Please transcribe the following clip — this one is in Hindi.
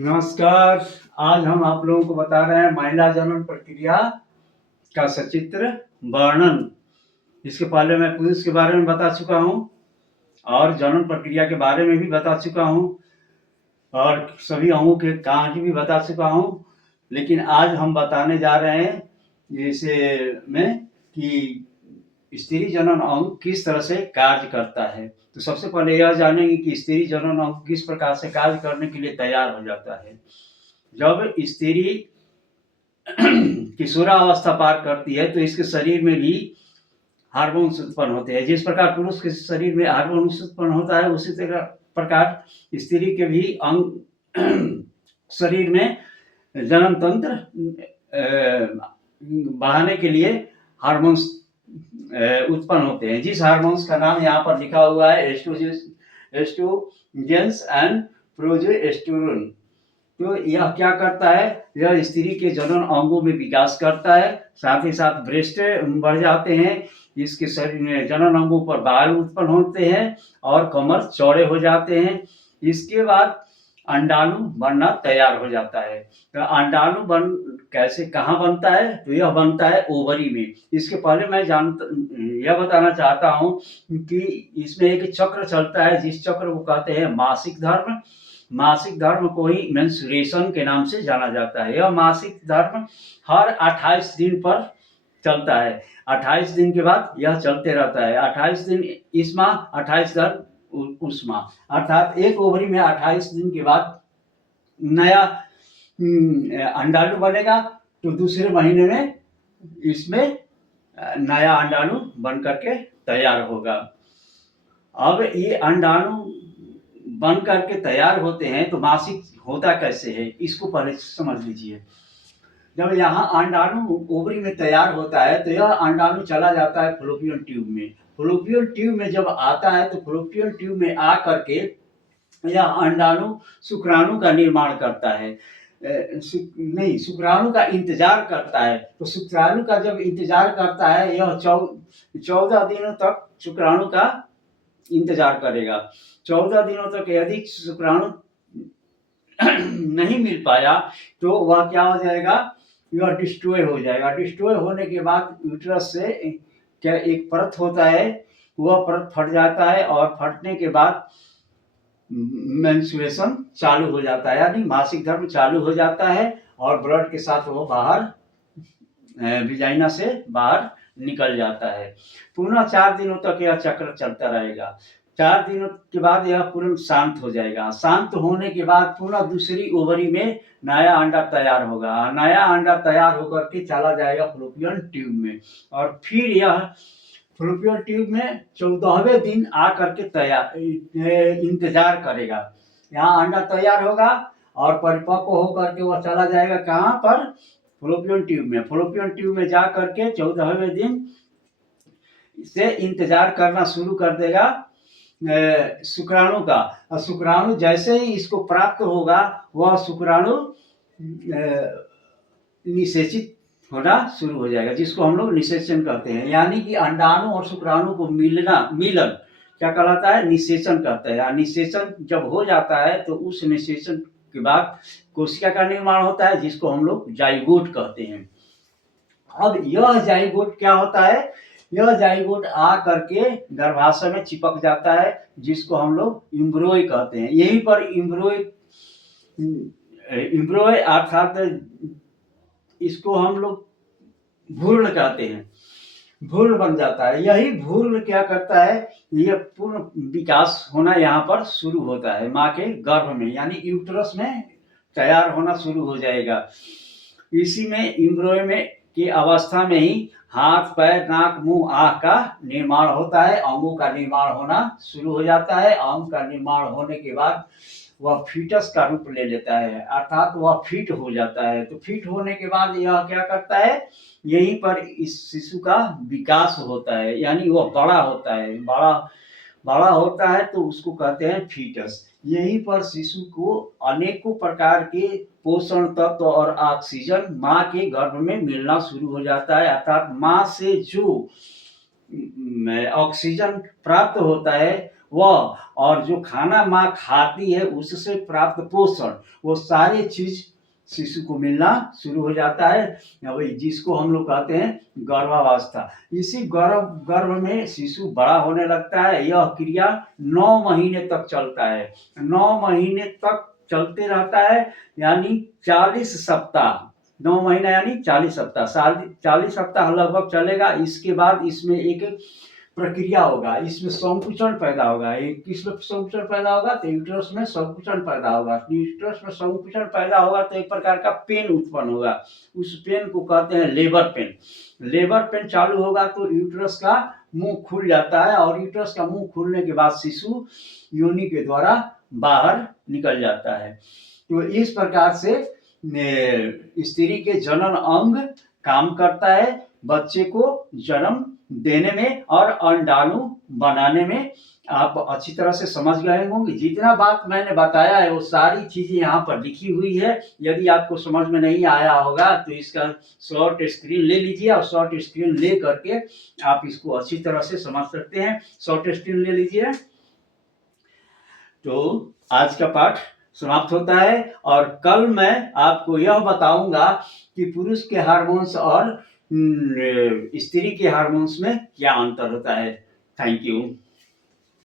नमस्कार। आज हम आप लोगों को बता रहे हैं महिला जनन प्रक्रिया का सचित्र वर्णन। इसके पहले मैं पुरुष के बारे में बता चुका हूँ और जनन प्रक्रिया के बारे में भी बता चुका हूँ और सभी अंगों के कहानी भी बता चुका हूँ। लेकिन आज हम बताने जा रहे हैं इसे में कि स्त्री जनन अंग किस तरह से कार्य करता है। तो सबसे पहले यह जानेंगे कि स्त्री जनन अंग किस प्रकार से कार्य करने के लिए तैयार हो जाता है। जब स्त्री किशोरावस्था पार करती है तो इसके शरीर में भी हार्मोन्स उत्पन्न होते हैं। जिस प्रकार पुरुष के शरीर में हार्मोन्स उत्पन्न होता है उसी तरह प्रकार स्त्री के भी अंग शरीर में जनन तंत्र बढ़ाने के लिए हार्मोन्स उत्पन्न होते हैं। जिस हार्मोन्स का नाम यहाँ पर लिखा हुआ है एस्ट्रोजेंस एंड प्रोजेस्टेरोन। तो यह क्या करता है, यह स्त्री के जनन अंगों में विकास करता है, साथ ही साथ ब्रेस्ट बढ़ जाते हैं, इसके शरीर में जनन अंगों पर बाल उत्पन्न होते हैं और कमर चौड़े हो जाते हैं। इसके बाद अंडाणु बनना तैयार हो जाता है। तो अंडाणु कैसे कहाँ बनता है, तो यह बनता है ओवरी में। इसके पहले मैं यह बताना चाहता हूँ कि इसमें एक चक्र चलता है, जिस चक्र को कहते हैं मासिक धर्म। मासिक धर्म को ही मेंस्ट्रुएशन के नाम से जाना जाता है। यह मासिक धर्म हर 28 दिन पर चलता है। 28 दिन के बाद यह चलते रहता है। 28 दिन इस माह, 28 दिन उस माह, अर्थात एक ओवरी में 28 दिन के बाद नया अंडाणु बनेगा, तो दूसरे महीने में इसमें नया अंडाणु बन करके तैयार होगा। अब ये अंडाणु बन करके तैयार होते हैं तो मासिक होता कैसे है, इसको पहले समझ लीजिए। जब यहाँ अंडाणु ओवरी में तैयार होता है तो यह अंडाणु चला जाता है फलोपियन ट्यूब में। फलोपियन ट्यूब में जब आता है तो फलोपियन ट्यूब में आ करके यह अंडाणु शुक्राणु का निर्माण करता है, नहीं, शुक्राणु का इंतजार करता है। तो शुक्राणु का जब इंतजार करता है, यह 14 दिनों तक शुक्राणु का इंतजार करेगा। 14 दिनों तक यदि शुक्राणु नहीं मिल पाया तो वह क्या हो जाएगा, यह डिस्ट्रॉय हो जाएगा। डिस्ट्रॉय होने के बाद यूट्रस से क्या एक परत होता है, वह परत फट जाता है और फटने के बाद मेंस्ट्रुएशन चालू हो जाता है, यानी मासिक धर्म चालू हो जाता है और ब्लड के साथ वो बाहर विजाइना से बाहर निकल जाता है। पुनः 4 दिनों तक यह चक्र चलता रहेगा। 4 दिनों के बाद यह पूर्ण शांत हो जाएगा। शांत होने के बाद पुनः दूसरी ओवरी में नया अंडा तैयार होगा। नया अंडा तैयार होकर के चला जाएगा फलोपियन ट्यूब में और फिर यह फलोपियन ट्यूब में 14वें दिन आकर के इंतजार करेगा। यहाँ अंडा तैयार होगा और परिपक्व होकर के वह चला जाएगा कहाँ पर, फलोपियन ट्यूब में। फलोपियन ट्यूब में जा करके 14वें दिन से इंतजार करना शुरू कर देगा शुक्राणु का। और शुक्राणु जैसे ही इसको प्राप्त होगा, वह शुक्राणु निषेचित होना शुरू हो जाएगा, जिसको हम लोग निषेचन कहते हैं। यानी कि अंडाणु और शुक्राणु को मिलन क्या कहलाता है, निषेचन कहते हैं। निषेचन जब हो जाता है तो उस निषेचन के बाद कोशिका का निर्माण होता है, जिसको हम लोग जाइगोट कहते हैं। अब यह जाइगोट क्या होता है, यह जाइगोट आ करके गर्भाशय में चिपक जाता है, जिसको हम लोग इम्ब्रोय कहते हैं। यहीं पर इम्ब्रोय अर्थात इसको हम लोग भ्रूण कहते हैं, भ्रूण बन जाता है। यही भ्रूण क्या करता है, यह पूर्ण विकास होना यहाँ पर शुरू होता है माँ के गर्भ में, यानी यूट्रस में तैयार होना शुरू हो जाएगा। इसी में इम्ब्रोय में की अवस्था में ही हाथ, पैर, नाक, मुंह, आँख का निर्माण होता है, अंगों का निर्माण होना शुरू हो जाता है। अंग का निर्माण होने के बाद वह फीटस का रूप ले लेता है, अर्थात वह फिट हो जाता है। तो फिट होने के बाद यह क्या करता है, यहीं पर इस शिशु का विकास होता है, यानी वह बड़ा होता है। बड़ा होता है तो उसको कहते हैं फीटस। यहीं पर शिशु को अनेकों प्रकार के पोषण तत्व और ऑक्सीजन माँ के गर्भ में मिलना शुरू हो जाता है, अर्थात माँ से जो ऑक्सीजन प्राप्त होता है वह और जो खाना माँ खाती है उससे प्राप्त पोषण, वो सारी चीज़ शिशु को मिलना शुरू हो जाता है, वही जिसको हम लोग कहते हैं गर्भावस्था। इसी गर्भ में शिशु बड़ा होने लगता है। यह क्रिया 9 महीने तक चलता है। 9 महीने तक चलते रहता है, यानी 40 सप्ताह। 9 महीना यानी 40 सप्ताह, 40 सप्ताह लगभग चलेगा। इसके बाद इसमें एक प्रक्रिया होगा, इसमें संकुचन पैदा होगा। एक किसमें संकुचन पैदा होगा? तो यूट्रस में संकुचन पैदा होगा। यूट्रस में संकुचन पैदा होगा तो एक प्रकार का पेन उत्पन्न होगा। उस पेन को कहते हैं लेबर पेन। लेबर पेन चालू होगा तो यूट्रस का मुंह खुल जाता है, और यूट्रस का मुंह खुलने के बाद शिशु योनि के द्वारा बाहर निकल जाता है। तो इस प्रकार से स्त्री के जनन अंग काम करता है बच्चे को जन्म देने में और अंडाणु बनाने में। आप अच्छी तरह से समझ गए होंगे। जितना बात मैंने बताया है वो सारी चीजें यहाँ पर लिखी हुई है। यदि आपको समझ में नहीं आया होगा तो इसका शॉर्ट स्क्रीन ले लीजिए, और शॉर्ट स्क्रीन ले करके आप इसको अच्छी तरह से समझ सकते हैं। शॉर्ट स्क्रीन ले लीजिए। तो आज का पाठ समाप्त होता है, और कल मैं आपको यह बताऊंगा कि पुरुष के हार्मोन्स और स्त्री के हार्मोन्स में क्या अंतर होता है। Thank you.